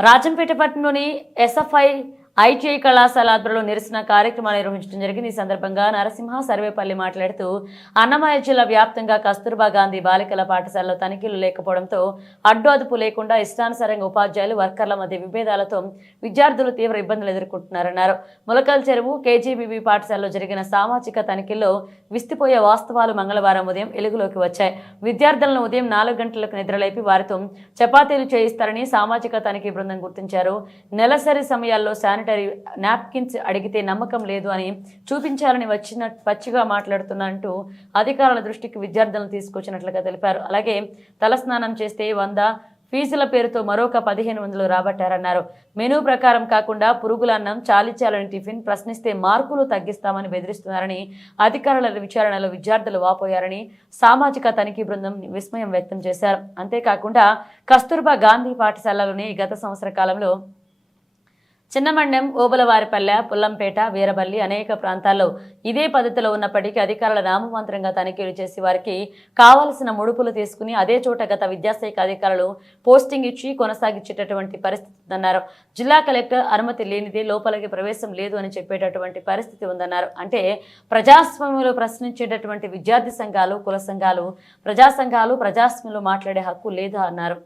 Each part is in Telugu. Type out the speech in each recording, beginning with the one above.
రాజంపేట పట్టణంలోని ఎస్ఎఫ్ఐ ఐటీఐ కళాశాల ఆధ్వర్యంలో నిరసన కార్యక్రమాలు నిర్వహించడం జరిగింది. ఈ సందర్భంగా నరసింహ సర్వేపల్లి మాట్లాడుతూ అన్నమయ్య జిల్లా వ్యాప్తంగా కస్తూర్బా గాంధీ బాలికల పాఠశాలలో తనిఖీలు లేకపోవడంతో అడ్డు అదుపు లేకుండా ఇష్టానుసారంగా ఉపాధ్యాయులు వర్కర్ల మధ్య విభేదాలతో విద్యార్థులు తీవ్ర ఇబ్బందులు ఎదుర్కొంటున్నారన్నారు. ములకల్ చెరువు కేజీబీబీ పాఠశాలలో జరిగిన సామాజిక తనిఖీల్లో విస్తిపోయే వాస్తవాలు మంగళవారం ఉదయం వెలుగులోకి వచ్చాయి. విద్యార్థులను ఉదయం నాలుగు గంటలకు నిద్రలేపి వారితో చపాతీలు చేయిస్తారని సామాజిక తనిఖీ బృందం గుర్తించారు. నెలసరి సమయాల్లో శానిటరీ నాప్కిన్స్ అడిగితే నమ్మకం లేదు అని చూపించాలని వచ్చిన పచ్చిగా మాట్లాడుతున్నట్టు అధికారుల దృష్టికి విద్యార్థులను తీసుకొచ్చినట్లుగా తెలిపారు. అలాగే తలస్నానం చేస్తే వంద ఫీజుల పేరుతో మరొక పదిహేను వందలు రాబట్టారన్నారు. మెనూ ప్రకారం కాకుండా పురుగులన్నం చాలిచాలని టిఫిన్ ప్రశ్నిస్తే మార్కులు తగ్గిస్తామని బెదిరిస్తున్నారని అధికారుల విచారణలో విద్యార్థులు వాపోయారని సామాజిక తనిఖీ బృందం విస్మయం వ్యక్తం చేశారు. అంతేకాకుండా కస్తూర్బా గాంధీ పాఠశాలలోని గత సంవత్సర కాలంలో చిన్నమండెం ఓబలవారిపల్లె పుల్లంపేట వీరబల్లి అనేక ప్రాంతాల్లో ఇదే పద్ధతిలో ఉన్నప్పటికీ అధికారుల నామమాత్రంగా తనిఖీలు చేసి వారికి కావలసిన ముడుపులు తీసుకుని అదే చోట గత విద్యాశాఖ అధికారులు పోస్టింగ్ ఇచ్చి కొనసాగించేటటువంటి పరిస్థితి ఉందన్నారు. జిల్లా కలెక్టర్ అనుమతి లేనిదే లోపలికి ప్రవేశం లేదు అని చెప్పేటటువంటి పరిస్థితి ఉందన్నారు. అంటే ప్రజాస్వామ్యంలో ప్రశ్నించేటటువంటి విద్యార్థి సంఘాలు కుల సంఘాలు ప్రజా సంఘాలు ప్రజాస్వామ్యంలో మాట్లాడే హక్కు లేదా అన్నారు.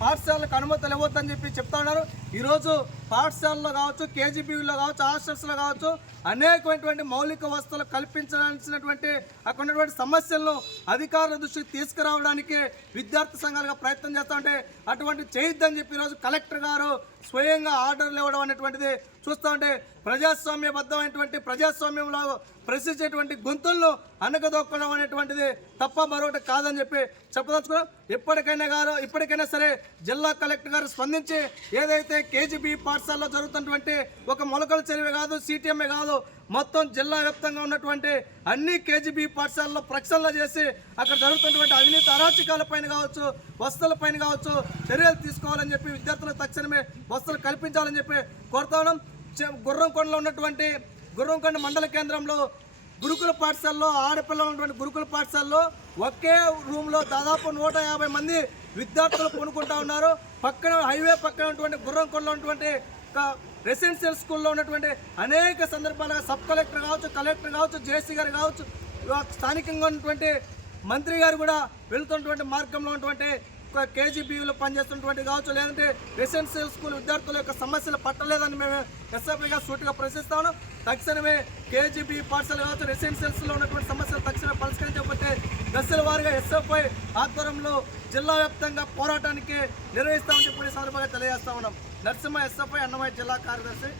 పాఠశాలకు అనుమతులు ఇవ్వద్దని చెప్పి చెప్తా ఉన్నారు. ఈరోజు పాఠశాలలో కావచ్చు కేజీబీలో కావచ్చు హాస్టల్స్లో కావచ్చు అనేకమైనటువంటి మౌలిక వసతులు కల్పించాల్సినటువంటి అక్కడ ఉన్నటువంటి సమస్యలను అధికారుల దృష్టికి తీసుకురావడానికి విద్యార్థి సంఘాలుగా ప్రయత్నం చేస్తామంటే అటువంటి చేయొద్దని చెప్పి ఈరోజు కలెక్టర్ గారు స్వయంగా ఆర్డర్లు ఇవ్వడం అనేటువంటిది చూస్తూ ఉంటే ప్రజాస్వామ్యబద్ధమైనటువంటి ప్రజాస్వామ్యంలో ప్రశ్నించేటువంటి గొంతులను అనగదొక్కడం అనేటువంటిది తప్ప మరొకటి కాదని చెప్పి చెప్పదలుచుకున్నాం. ఇప్పటికైనా గారు ఇప్పటికైనా సరే జిల్లా కలెక్టర్ గారు స్పందించి ఏదైతే కేజీబీ పాఠశాలలో జరుగుతున్నటువంటి ఒక మొలకల చెరువే కాదు సిటిఎంఏ కాదు మొత్తం జిల్లా వ్యాప్తంగా ఉన్నటువంటి అన్ని కేజీబీ పాఠశాలలో ప్రక్షాళన చేసి అక్కడ జరుగుతున్నటువంటి అవినీతి అరాచకాలపైన కావచ్చు వసతుల పైన కావచ్చు చర్యలు తీసుకోవాలని చెప్పి విద్యార్థులకు తక్షణమే వసతులు కల్పించాలని చెప్పి కోరుతాం గుర్రంకొండలో ఉన్నటువంటి గుర్రంకొండ మండల కేంద్రంలో గురుకుల పాఠశాలలో ఆడపిల్లలు ఉన్నటువంటి గురుకుల పాఠశాలలో ఒకే రూమ్లో దాదాపు నూట యాభై మంది విద్యార్థులు కొనుక్కుంటా ఉన్నారు. పక్కన హైవే పక్కన ఉన్నటువంటి గుర్రంకొండలో ఉన్నటువంటి రెసిడెన్షియల్ స్కూల్లో ఉన్నటువంటి అనేక సందర్భాలుగా సబ్ కలెక్టర్ కావచ్చు కలెక్టర్ కావచ్చు జేసీ గారు కావచ్చు స్థానికంగా ఉన్నటువంటి మంత్రి గారు కూడా వెళ్తున్నటువంటి మార్గంలో ఉన్నటువంటి ఒక కేజీబీలో పనిచేస్తున్నటువంటి కావచ్చు లేదంటే రెసిడెన్షియల్ స్కూల్ విద్యార్థుల యొక్క సమస్యలు పట్టలేదని మేము ఎస్ఎఫ్ఐగా సూటిగా ప్రశ్నిస్తాను తక్షణమే కేజీబీ పాఠశాల కావచ్చు రెసిడెన్షియల్స్లో ఉన్నటువంటి సమస్యలు తక్షణమే పరిష్కరించకపోతే దశల వారిగా ఎస్ఎఫ్ఐ ఆధ్వర్యంలో జిల్లా వ్యాప్తంగా పోరాటానికి నిర్వహిస్తామని చెప్పి సందర్భంగా తెలియజేస్తా ఉన్నాం. నరసింహ ఎస్ఎఫ్ఐ అన్నమయ్య జిల్లా కార్యదర్శి